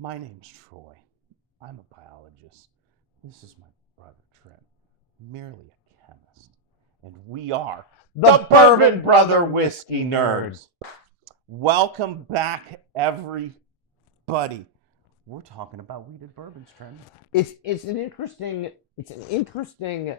My name's Troy. I'm a biologist. This is my brother Trent, merely a chemist. And we are the Bourbon Brother Whiskey Nerds. Welcome back, everybody. We're talking about wheated bourbons, Trent. It's an interesting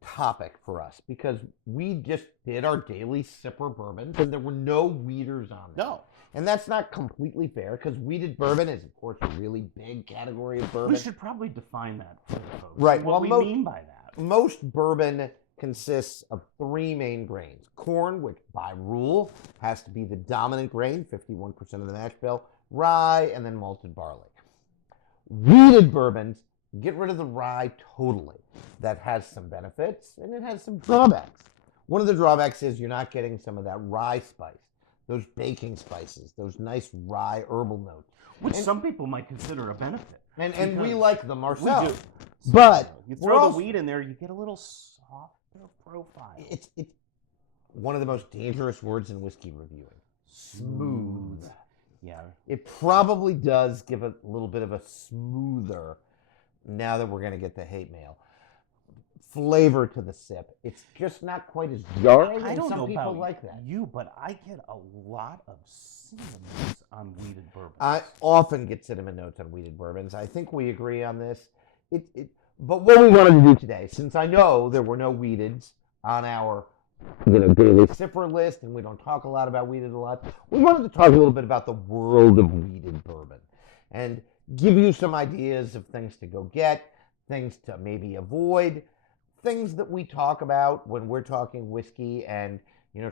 topic for us because we just did our daily sipper bourbons and there were no wheaters on it. No. And that's not completely fair because wheated bourbon is, of course, a really big category of bourbon. We should probably define that for the folks. Right. What we mean by that. Most bourbon consists of three main grains. Corn, which by rule has to be the dominant grain, 51% of the mash bill, rye, and then malted barley. Wheated bourbons, get rid of the rye totally. That has some benefits and it has some drawbacks. One of the drawbacks is you're not getting some of that rye spice. Those baking spices, those nice rye herbal notes. Which some people might consider a benefit. And we like them ourselves. We do. But you throw the wheat in there, you get a little softer profile. It's one of the most dangerous words in whiskey reviewing. Smooth. Yeah. It probably does give a little bit of a smoother, now that we're going to get the hate mail, flavor to the sip. It's just not quite as jarring. I don't some know people about like that. you, but I get a lot of cinnamon notes on wheated bourbons. I often get cinnamon notes on wheated bourbons. I think we agree on this. But what we wanted to do today, since I know there were no wheateds on our daily sipper list, and we don't talk a lot about wheated a lot, we wanted to talk a little bit about the world of wheated bourbon and give you some ideas of things to go get, things to maybe avoid, things that we talk about when we're talking whiskey, and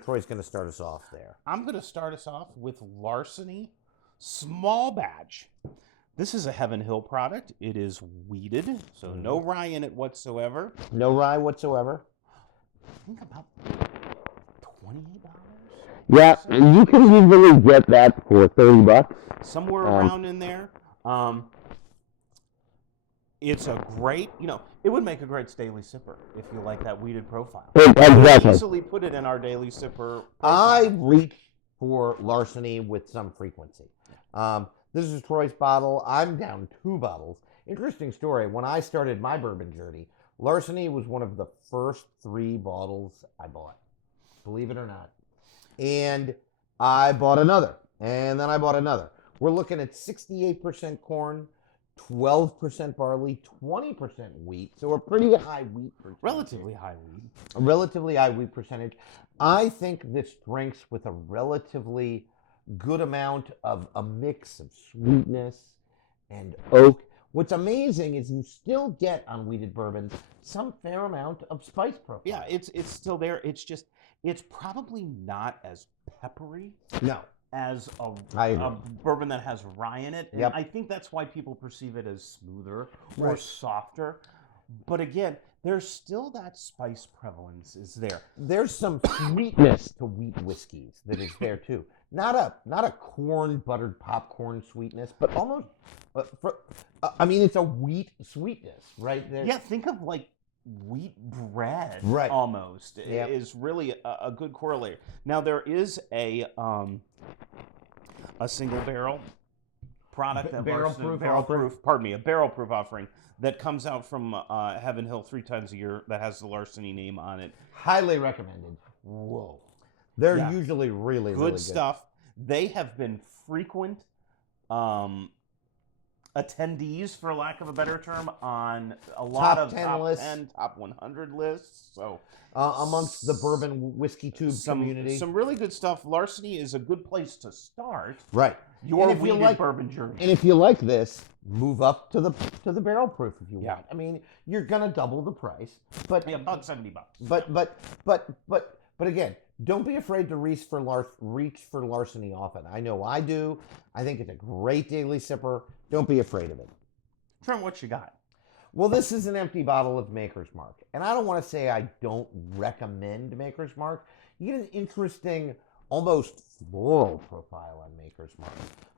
Troy's going to start us off there. I'm going to start us off with Larceny Small Batch. This is a Heaven Hill product. It is wheated, so no rye in it whatsoever. No rye whatsoever. I think about $28. Yeah, you can usually get that for $30. Somewhere around in there. It's a great, it would make a great daily sipper if you like that wheated profile. Exactly. Easily put it in our daily sipper profile. I reach for Larceny with some frequency. This is Troy's bottle. I'm down 2 bottles. Interesting story. When I started my bourbon journey, Larceny was one of the first 3 bottles I bought. Believe it or not. And I bought another. And then I bought another. We're looking at 68% corn, 12% barley, 20% wheat. So a pretty high wheat percentage. Relatively high wheat. A relatively high wheat percentage. I think this drinks with a relatively good amount of a mix of sweetness and oak. What's amazing is you still get on wheated bourbons some fair amount of spice profile. Yeah, it's still there. It's probably not as peppery. No. As a bourbon that has rye in it. And I think that's why people perceive it as smoother or softer. But again, there's still that spice prevalence is there. There's some sweetness to wheat whiskeys that is there too. Not a corn buttered popcorn sweetness, but almost. It's a wheat sweetness, right? Yeah, think of like wheat bread, almost. Is really a good correlator. Now there is a single barrel product, a barrel proof offering that comes out from Heaven Hill 3 times a year that has the Larceny name on it. Highly recommended. Whoa. They're usually really good stuff. They have been frequent attendees, for lack of a better term, on a lot of top 10, top 100 lists. So amongst the bourbon whiskey tube community, some really good stuff. Larceny is a good place to start. Right. Your wheated bourbon journey. And if you like this, move up to the barrel proof if you want. I mean, you're gonna double the price, but about $70. But again, don't be afraid to reach for Larceny often. I know I do. I think it's a great daily sipper. Don't be afraid of it. Trent, what you got? Well, this is an empty bottle of Maker's Mark. And I don't want to say I don't recommend Maker's Mark. You get an interesting, almost floral profile on Maker's Mark.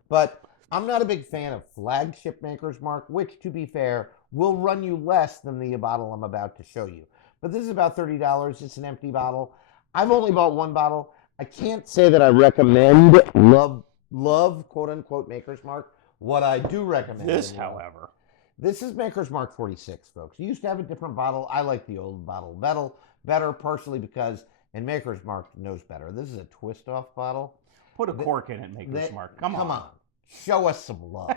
But I'm not a big fan of flagship Maker's Mark, which, to be fair, will run you less than the bottle I'm about to show you. But this is about $30. It's an empty bottle. I've only bought 1 bottle. I can't say that I recommend, love, quote-unquote, Maker's Mark. What I do recommend... This, however... This is Maker's Mark 46, folks. You used to have a different bottle. I like the old bottle better, partially because, and Maker's Mark knows better. This is a twist-off bottle. Put a cork in it, Maker's Mark. Come on. Show us some love.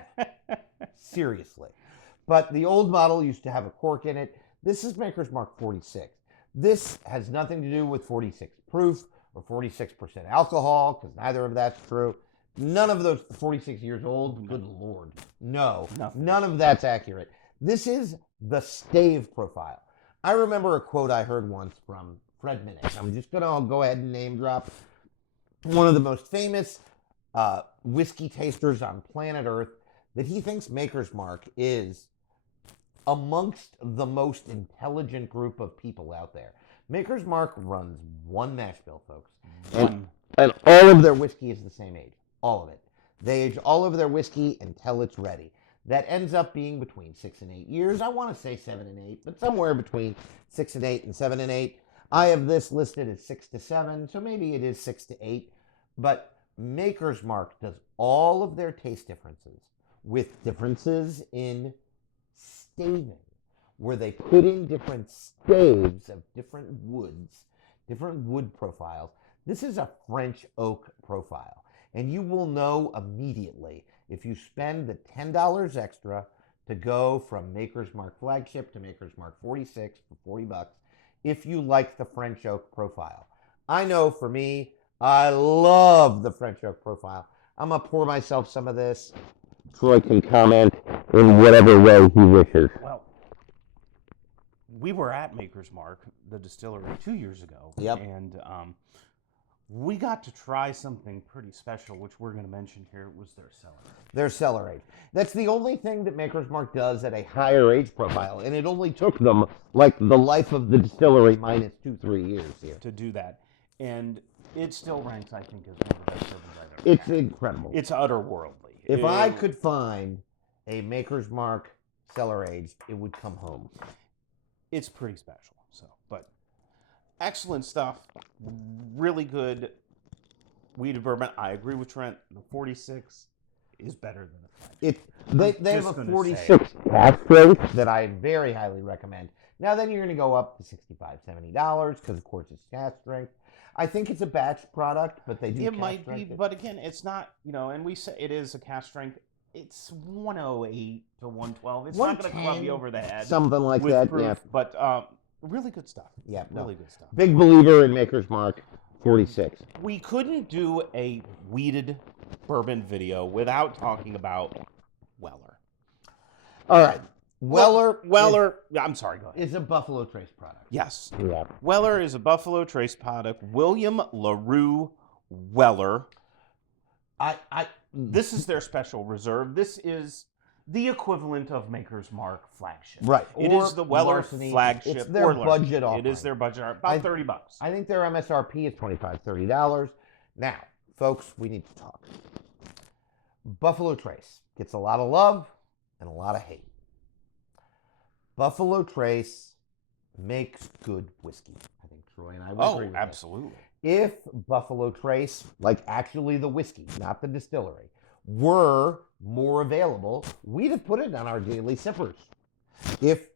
Seriously. But the old bottle used to have a cork in it. This is Maker's Mark 46. This has nothing to do with 46 proof or 46% alcohol, because neither of that's true. None of those 46 years old, good Lord. No, none of that's accurate. This is the stave profile. I remember a quote I heard once from Fred Minnick. I'm just going to go ahead and name drop one of the most famous whiskey tasters on planet Earth, that he thinks Maker's Mark is amongst the most intelligent group of people out there. Maker's Mark runs one mash bill, folks. And all of their whiskey is the same age. All of it. They age all of their whiskey until it's ready. That ends up being between 6 and 8 years. I want to say 7 and 8, but somewhere between 6 and 8 and 7 and 8. I have this listed as 6 to 7, so maybe it is 6 to 8. But Maker's Mark does all of their taste differences with differences in staving, where they put in different staves of different woods, different wood profiles. This is a French oak profile. And you will know immediately if you spend the $10 extra to go from Maker's Mark Flagship to Maker's Mark 46 for $40, if you like the French oak profile. I know for me, I love the French oak profile. I'm going to pour myself some of this. Troy can comment in whatever way he wishes. Well, we were at Maker's Mark, the distillery, 2 years ago. Yep. And we got to try something pretty special, which we're going to mention here. It was their cellar. Their cellar age. That's the only thing that Maker's Mark does at a higher age profile, and it only took them like the life of the distillery minus 2-3 years here to do that. And it still ranks, I think, as one of the best bourbons I've ever It's had. incredible. It's otherworldly. If I could find a Maker's Mark cellar aged, it would come home. It's pretty special. So, but excellent stuff. Really good wheated bourbon. I agree with Trent. The 46 is better than the 5. They have a 46 cask strength that I very highly recommend. Now then you're going to go up to $65, $70 because, of course, it's cask strength. I think it's a batch product, but they do. It might be, but again, it's not. And we say it is a cask strength. It's 108 to 112. It's not going to club you over the head. Something like that, proof, yeah. But really good stuff. Yeah, really good stuff. Big believer in Maker's Mark 46. We couldn't do a weeded bourbon video without talking about Weller. All right. Weller. I'm sorry, go ahead. Is a Buffalo Trace product. Yes. Yeah. Weller is a Buffalo Trace product. William LaRue Weller. This is their special reserve. This is the equivalent of Maker's Mark Flagship. Right. It is the Weller Flagship. It's their budget offering. It is their budget offering. About $30. I think their MSRP is $25, $30. Now, folks, we need to talk. Buffalo Trace gets a lot of love and a lot of hate. Buffalo Trace makes good whiskey. I think Troy and I would agree with that. Absolutely. If Buffalo Trace, like actually the whiskey, not the distillery, were more available, we'd have put it on our daily sippers. If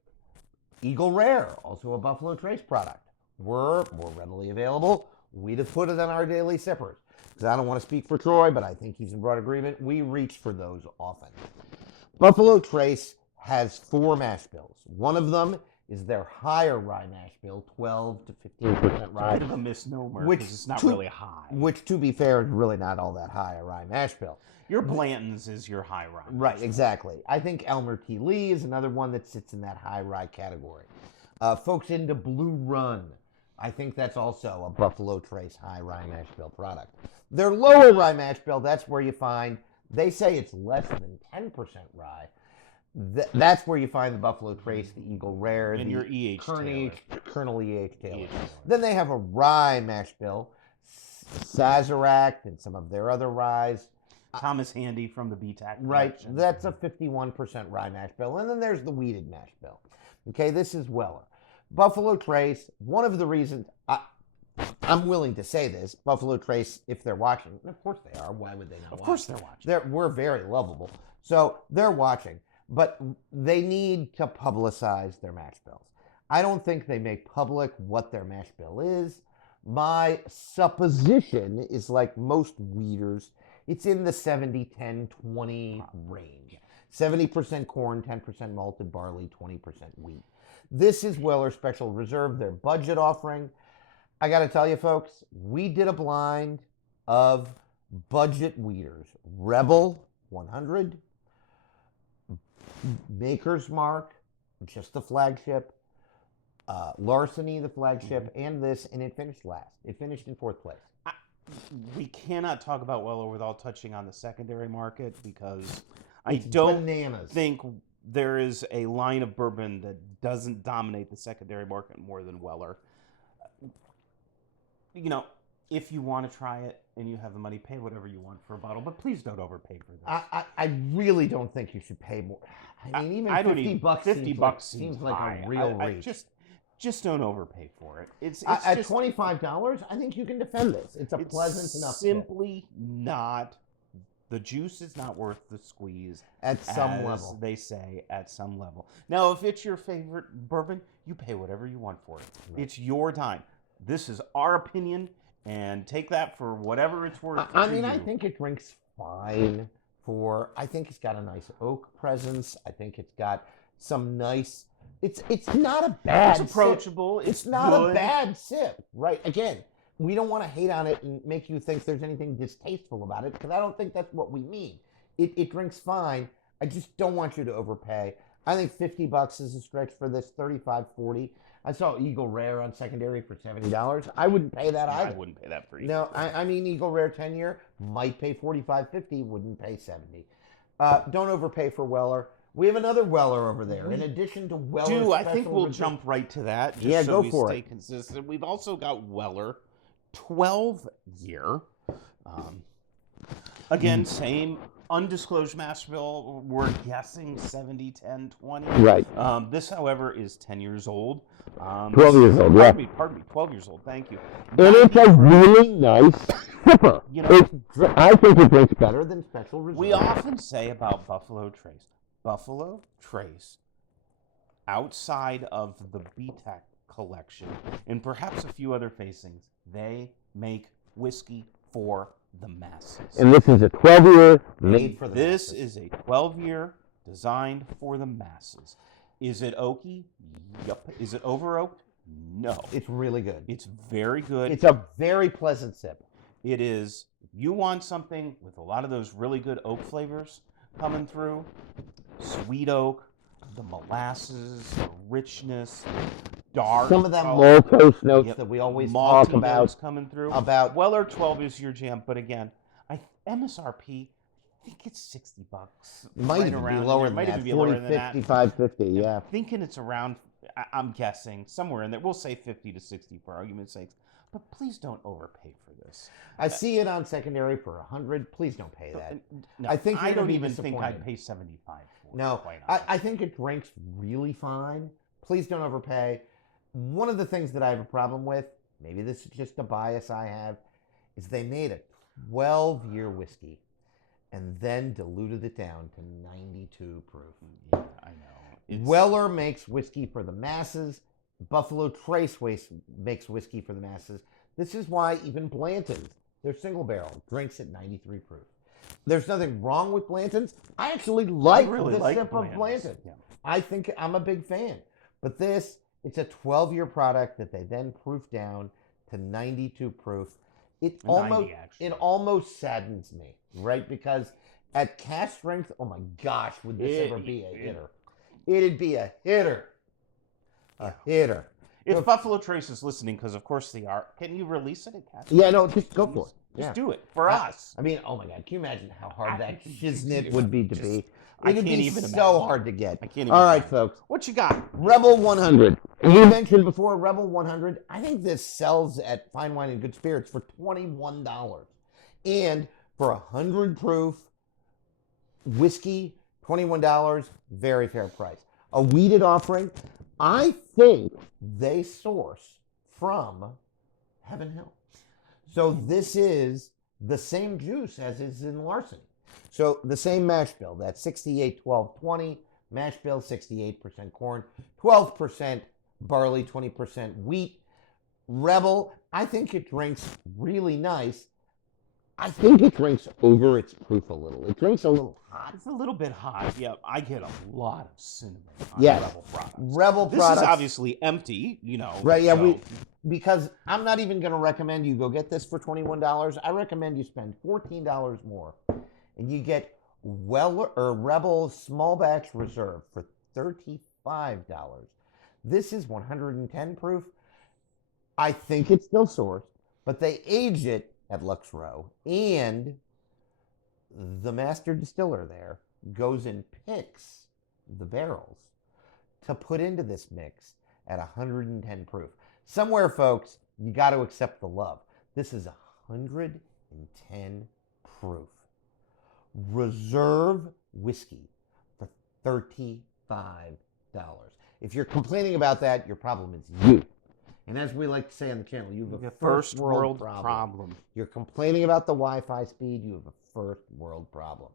Eagle Rare, also a Buffalo Trace product, were more readily available, we'd have put it on our daily sippers. Because I don't want to speak for Troy, but I think he's in broad agreement. We reach for those often. Buffalo Trace has 4 mash bills. One of them is their higher rye mash bill, 12 to 15% rye. A bit of a misnomer because it's not really high. Which, to be fair, is really not all that high a rye mash bill. Your Blanton's is your high rye. Right, exactly. I think Elmer T. Lee is another one that sits in that high rye category. Folks into Blue Run, I think that's also a Buffalo Trace high rye mash bill product. Their lower rye mash bill, that's where you find, they say it's less than 10% rye. That's where you find the Buffalo Trace, the Eagle Rare, and the your E.H. Colonel E.H. Taylor. Then they have a rye mash bill, Sazerac, and some of their other ryes. Thomas Handy from the BTAC. Right, that's a 51% rye mash bill. And then there's the wheated mash bill. Okay, this is Weller. Buffalo Trace, one of the reasons, I'm willing to say this, Buffalo Trace, if they're watching, and of course they are, why would they not watch? Of course they're watching. We're very lovable. So they're watching, but they need to publicize their mash bills. I don't think they make public what their mash bill is. My supposition is like most weeders, it's in the 70-10-20 range. 70% corn, 10% malted barley, 20% wheat. This is Weller Special Reserve, their budget offering. I got to tell you, folks, we did a blind of budget weeders. Rebel 100, Maker's Mark, just the flagship, Larceny, the flagship, and this, and it finished last. It finished in 4th place. We cannot talk about Weller without touching on the secondary market because It's I don't bananas. think there is a line of bourbon that doesn't dominate the secondary market more than Weller. You know, if you want to try it and you have the money, pay whatever you want for a bottle, but please don't overpay for this. I really don't think you should pay more. I mean, even I don't 50 even- bucks 50 seems bucks like, seems seems like high. a real I reach. just don't overpay for it. It's At just, $25, I think you can defend this. It's a it's pleasant enough simply not. The juice is not worth the squeeze. at some as level. they say, at some level. Now, if it's your favorite bourbon, you pay whatever you want for it. Right. It's your time. This is our opinion, and take that for whatever it's worth. I to mean, I you. think it drinks fine. I think it's got a nice oak presence. I think it's got some nice. It's not a bad. it's approachable. Sip. It's not good. a bad sip, right? Again, we don't want to hate on it and make you think there's anything distasteful about it because I don't think that's what we mean. It drinks fine. I just don't want you to overpay. I think $50 is a stretch for this. 35, 40. I saw Eagle Rare on secondary for $70. I wouldn't pay that either. I wouldn't pay that for you. No, I mean Eagle Rare 10-year might pay 45, 50, wouldn't pay 70. Don't overpay for Weller. We have another Weller over there. In addition to Weller, I think we'll jump right to that. Just Yeah, so go we for stay it. consistent. We've also got Weller, 12-year. Again, same undisclosed mash bill. We're guessing 70, 10, 20. Right. This, however, is 10 years old. 12 years old, yeah. Pardon me, 12 years old. Thank you. And it's a really nice sipper. You know, I think it drinks better than Special Reserve. we often say about Buffalo Trace. Buffalo Trace, outside of the BTAC collection, and perhaps a few other facings, they make whiskey for the masses. And this is a 12-year made for the This masses. is a 12-year designed for the masses. Is it oaky? Yup. Is it over oaked? No. It's really good. It's very good. It's a very pleasant sip. It is. You want something with a lot of those really good oak flavors coming through. Sweet oak, the molasses, the richness, dark. Some of them color. maltose notes Yep. that we always Malty talk about. notes coming through. Weller 12 is your jam, but again, MSRP, I think it's $60. Might right even be around lower there. than Might that. even be 40, lower than that. 55, 50, yeah. Thinking it's around, I'm guessing, somewhere in there. We'll say 50 to 60 for argument's sake. But please don't overpay for this. I see it on secondary for 100. Please don't pay that. No, I think you're I gonna don't be even think I'd disappointed. pay 75 for it. No, quite I honestly. think it drinks really fine. Please don't overpay. One of the things that I have a problem with, maybe this is just a bias I have, is they made a 12-year whiskey and then diluted it down to 92 proof. Yeah, I know. Weller makes whiskey for the masses. Buffalo Trace makes whiskey for the masses. This is why even Blanton's, their single barrel, drinks at 93 proof. There's nothing wrong with Blanton's. I actually like really the like sip of Blanton's. Blanton. Yeah. I think I'm a big fan. But this, it's a 12-year product that they then proof down to 92 proof. It 90, actually. almost saddens me, right? Because at cask strength, oh my gosh, would this ever be a hitter? It'd be a hitter. A hitter. If Buffalo Trace is listening, because of course they are, can you release it at Castle? Yeah, no, just go for it. Just Yeah. do it for us. I mean, oh my God, can you imagine how hard that I- shiznit would be to just- be? I It'd can't be even so imagine. hard to get. I can't even All right, imagine. folks. What you got? Rebel 100. You mentioned before Rebel 100. I think this sells at Fine Wine and Good Spirits for $21. And for 100 proof whiskey, $21, very fair price. A weeded offering. I think they source from Heaven Hill. So this is the same juice as is in Larceny. So the same mash bill, that's 68, 12, 20. Mash bill, 68% corn, 12% barley, 20% wheat. Rebel, I think it drinks really nice. I think it drinks over its proof a little. It drinks a little hot. It's a little bit hot. Yeah, I get a lot of cinnamon on Yes. Rebel products. Rebel This products. is obviously empty, you know. Right, yeah, so- because I'm not even going to recommend you go get this for $21. I recommend you spend $14 more, and you get Rebel Small Batch Reserve for $35. This is 110 proof. I think it's still sourced, but they age it at Lux Row, and the master distiller there goes and picks the barrels to put into this mix at 110 proof. Somewhere, folks, you got to accept the love. This is 110 proof reserve whiskey for $35. If you're complaining about that, your problem is you. And as we like to say on the channel, you have a first world problem. You're complaining about the Wi-Fi speed, you have a first world problem.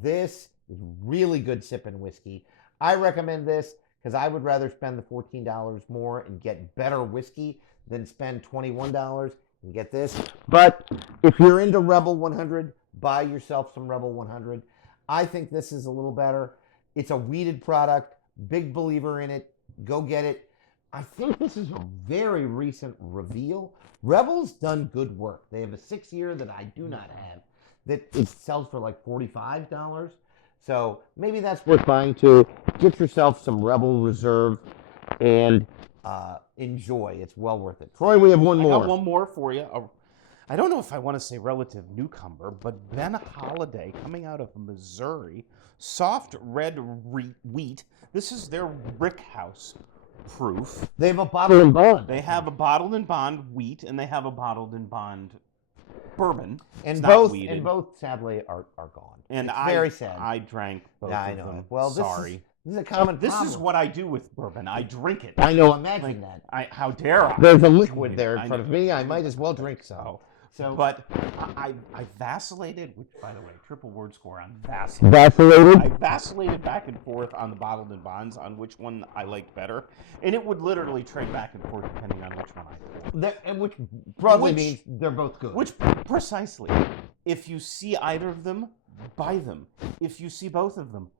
This is really good sipping whiskey. I recommend this because I would rather spend the $14 more and get better whiskey than spend $21 and get this. But if you're into Rebel 100, buy yourself some Rebel 100. I think this is a little better. It's a wheated product. Big believer in it. Go get it. I think this is a very recent reveal. Rebel's done good work. They have a 6-year that I do not have that it sells for like $45. So maybe that's worth buying too. Get yourself some Rebel Reserve and enjoy. It's well worth it. Troy, we have one more. I got one more for you. I don't know if I want to say relative newcomer, but Ben Holiday coming out of Missouri. Soft red wheat. This is their Rickhouse proof. They have a bottled and bond. They have a bottled and bond wheat, and they have a bottled and bond bourbon. And It's both sadly are gone. And it's very sad. I drank both Yeah, I of know. them. Well, sorry. This is a common This problem. is what I do with bourbon. I drink it. I know. Imagine that. How dare I? There's a liquid there in I front of know. me. I might as well drink some. Oh. So, But I vacillated, which, by the way, triple word score on vacillated. vacillated. I vacillated back and forth on the bottled and bonds on which one I liked better, and it would literally trade back and forth depending on which one I liked. And which probably Which- means they're both good. Which, precisely, if you see either of them, buy them. If you see both of them,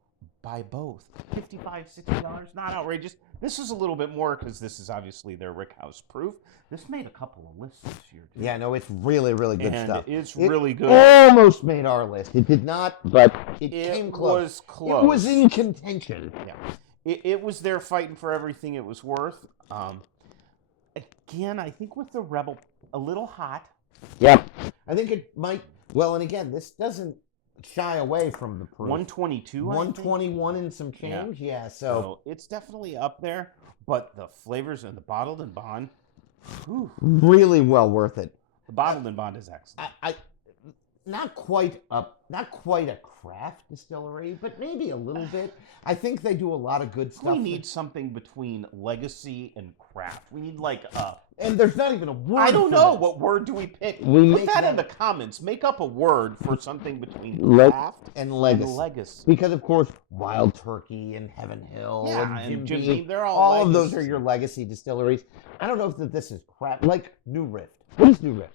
buy both. $55, $60, not outrageous. This is a little bit more because this is obviously their Rickhouse proof. This made a couple of lists this year, too. Yeah, no, it's really, really good and stuff. it's It really good. Almost made our list. It did not, but it came close. Was close. It was in contention. Yeah. It was there fighting for everything it was worth. Again, I think with the Rebel, a little hot. Yep. I think it might. Well, and again, this doesn't shy away from the proof. 122, I think. 121 and some change. Yeah. So So it's definitely up there, but the flavors in the bottled and bond, whew, really well worth it. the bottled and bond is excellent. I not quite a craft distillery, but maybe a little bit. I think they do a lot of good stuff. We need something between legacy and craft. We need like a. and there's not even a word. I don't for know. that. What word do we pick? We Put make that in them- the comments. Make up a word for something between Le- craft and and legacy. legacy. Because of course, Wild Turkey and Heaven Hill Yeah, and and Jim Jim Beam, Beam, they're all of those legacy. are your legacy distilleries. I don't know if this is craft, like New Rift. What is New Rift?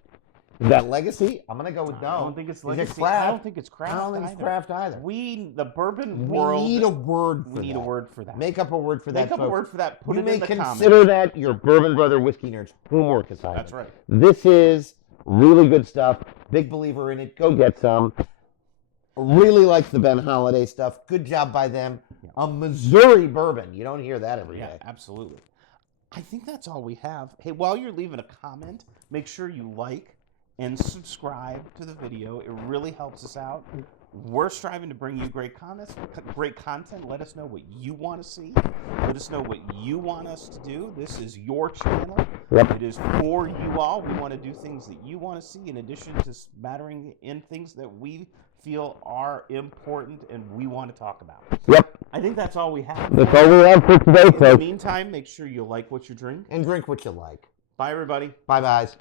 Is that legacy? I'm gonna go with no. I don't think it's Is it legacy. craft? I don't think it's craft. I don't think it's either. craft either. The bourbon We world. need a word for We need that. a word for that. Make up a word for that. Make up a folks. word for that. Put You it may in the comments. consider that your Bourbon Brother Whiskey Nerds homework assignment. That's right. This is really good stuff. Big believer in it. Go get some. Really like the Ben Holiday stuff. Good job by them. Yeah. A Missouri bourbon. You don't hear that every Yeah, day. absolutely. I think that's all we have. Hey, while you're leaving a comment, make sure you like and subscribe to the video. It really helps us out. We're striving to bring you great content. Let us know what you want to see. Let us know what you want us to do. This is your channel. Yep. It is for you all. We want to do things that you want to see in addition to mattering in things that we feel are important and we want to talk about. Yep. I think that's all we have. That's all we have for today, In the folks. meantime, make sure you like what you drink. And drink what you like. Bye, everybody. Bye, guys.